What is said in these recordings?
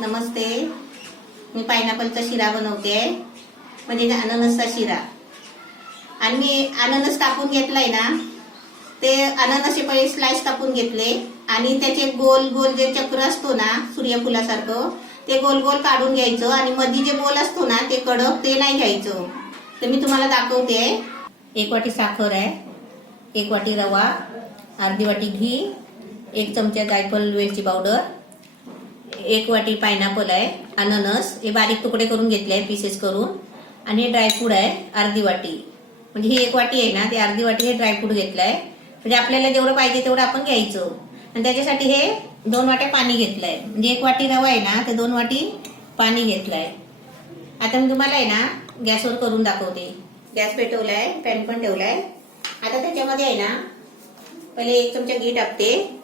नमस्ते. मी पायनॅपलचा शिरा बनवते, म्हणजे अननसचा शिरा. आणि मी अननस कापून घेतलाय ना, ते अननसचे पहिले स्लाइस कापून घेतले आणि त्याचे गोल गोल जे चक्र असतो ना सूर्यफुलासारखं, ते गोल गोल काढून घ्यायचं आणि मध्ये जे गोल असतो ना ते कडक, ते नाही घ्यायचं. तर मी तुम्हाला दाखवते. 1 वाटी साखर आहे, 1 वाटी रवा, अर्धी वाटी घी, 1 चमचा जायफळ वेलची पावडर, 1 वाटी पायनॅपल आहे, अननस हे बारीक तुकडे करून घेतले आहे पीसेस करून, आणि हे ड्रायफ्रूट आहे अर्धी वाटी. म्हणजे ही 1 वाटी आहे ना, ती अर्धी वाटी हे ड्रायफ्रूट घेतलंय. म्हणजे आपल्याला जेवढं पाहिजे तेवढं आपण घ्यायचं. आणि त्याच्यासाठी हे 2 वाट्या पाणी घेतलंय. म्हणजे 1 वाटी रवा आहे ना, ते 2 वाटी पाणी घेतलंय. आता मी तुम्हाला आहे ना गॅसवर करून दाखवते. गॅस पेटवलाय, पॅन पण ठेवलाय. आता त्याच्यामध्ये आहे ना पहिले 1 चमचा घी टाकते.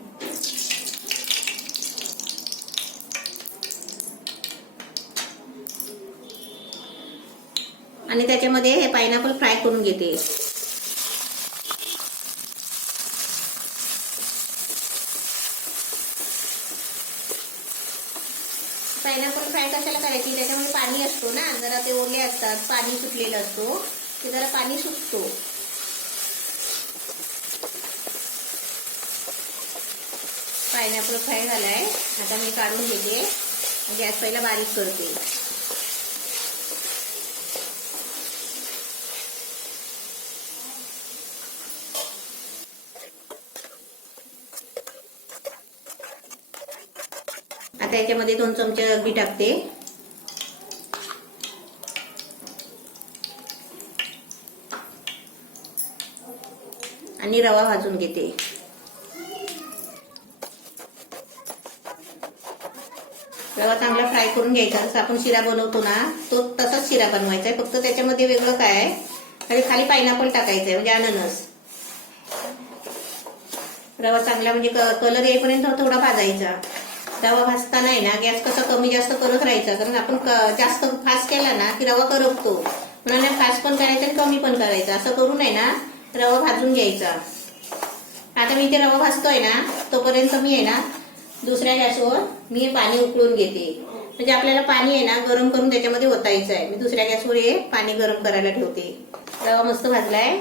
आणि त्याच्यामध्ये हे पायनॅपल फ्राय करून घेते. पायनॅपल फ्राय कशाला करायची? त्याच्यामध्ये पाणी असतो ना, जरा ते ओले असतात, पाणी सुटलेलं असतो, ते जरा पाणी सुटतो. पायनॅपल फ्राय झालाय. आता मी काढून घेते. गॅस पहिला बारीक करते. आता याच्यामध्ये 2 चमचे घी टाकते. आणि रवा भाजून घेते. रवा चांगला फ्राय करून घ्यायचा. जसं आपण शिरा बनवतो ना, तो तसाच शिरा बनवायचा आहे. फक्त त्याच्यामध्ये वेगळं काय आहे, आणि खाली पायनॅपल टाकायचंय, म्हणजे अननस. रवा चांगला म्हणजे कलर येईपर्यंत थोडा भाजायचा. रवा भाजताना आहे ना गॅस कसा कमी जास्त करत राहायचा, कारण आपण जास्त फास्ट केला ना की रवा करपतो. म्हणून फास्ट पण करायचं आणि कमी पण करायचं, असं करून आहे ना रवा भाजून घ्यायचा. आता मी इथे रवा भाजतोय ना, तोपर्यंत मी आहे ना दुसऱ्या गॅसवर मी पाणी उकळून घेते. म्हणजे आपल्याला पाणी आहे ना गरम करून त्याच्यामध्ये ओतायचं आहे. मी दुसऱ्या गॅसवर हे पाणी गरम करायला ठेवते. रवा मस्त भाजलाय.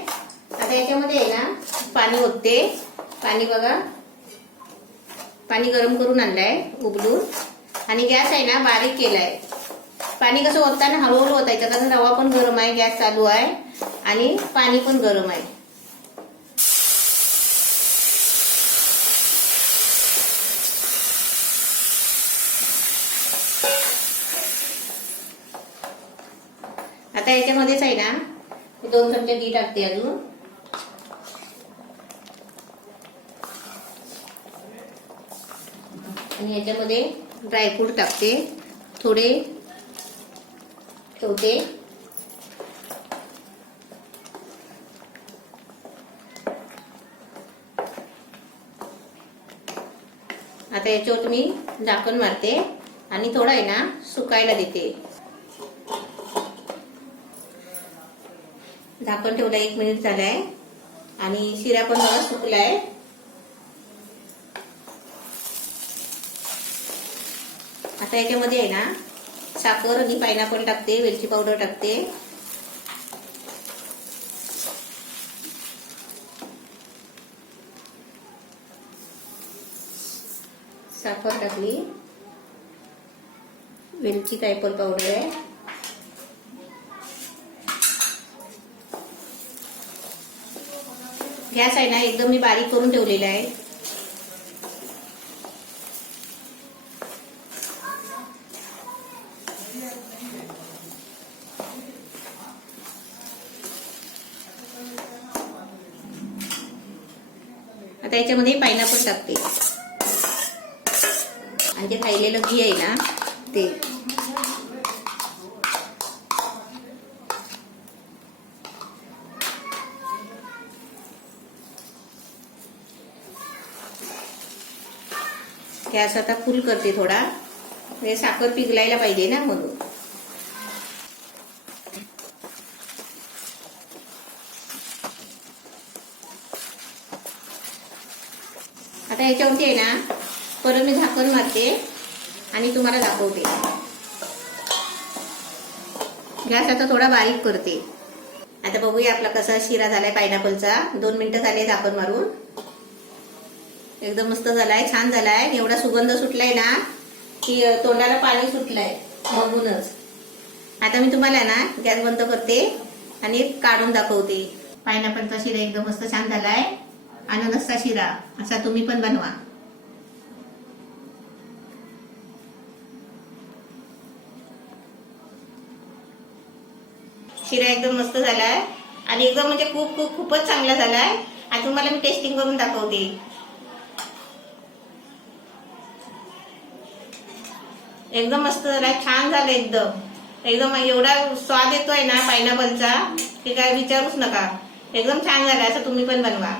आता याच्यामध्ये आहे ना पाणी ओतते. पाणी बघा, पाणी गरम करून आणलंय उबलून, आणि गॅस आहे ना बारीक केलाय. पाणी कसं ओतताना हळूहळू ओतायचं, कारण रवा पण गरम आहे, गॅस चालू आहे, आणि पाणी पण गरम आहे. आता याच्यामध्येच आहे ना 2 चमचे घी टाकते अजून. आणि याच्यामध्ये ड्रायफ्रूट टाकते, थोडे ठेवते. आता याच्यावर मी झाकण मारते आणि थोडं आहे ना सुकायला देते. झाकण ठेवलं, 1 मिनिट झालाय आणि शिरा पण थोडा सुकलाय. आता याच्यामध्ये आहे ना साखर आणि पायनॅपल टाकते, वेलची पावडर टाकते. साखर टाकली, वेलची जायफळ पावडर आहे. गॅस आहे ना एकदम मी बारीक करून ठेवलेला आहे. आता याच्यामध्ये पायनॅपल टाकते आणि जे खायलेलं घी आहे ना ते. गॅस आता फुल करते थोडा, म्हणजे साखर पिघलायला पाहिजे ना म्हणून. आता याच्यावरती आहे ना परत मी झाकण मारते आणि तुम्हाला दाखवते. गॅस आता थोडा बारीक करते. आता बघूया आपला कसा शिरा झालाय पायनॅपलचा. 2 मिनिटं झाले झाकण मारून. एकदम मस्त झालाय, छान झालाय. एवढा सुगंध सुटलाय ना की तोंडाला पाणी सुटलंय बघूनच. आता मी तुम्हाला ना गॅस बंद करते आणि काढून दाखवते. पायनॅपलचा शिरा एकदम मस्त छान झालाय. अननसचा शिरा असा तुम्ही पण बनवा. शिरा एकदम मस्त झालाय आणि एकदम म्हणजे खूपच चांगला झालाय. आणि तुम्हाला मी टेस्टिंग करून दाखवते. एकदम मस्त झालाय, छान झालं एकदम एवढा स्वाद येतोय ना पायनॅपलचा की काय विचारूच नका. एकदम छान झालाय, असं तुम्ही पण बनवा.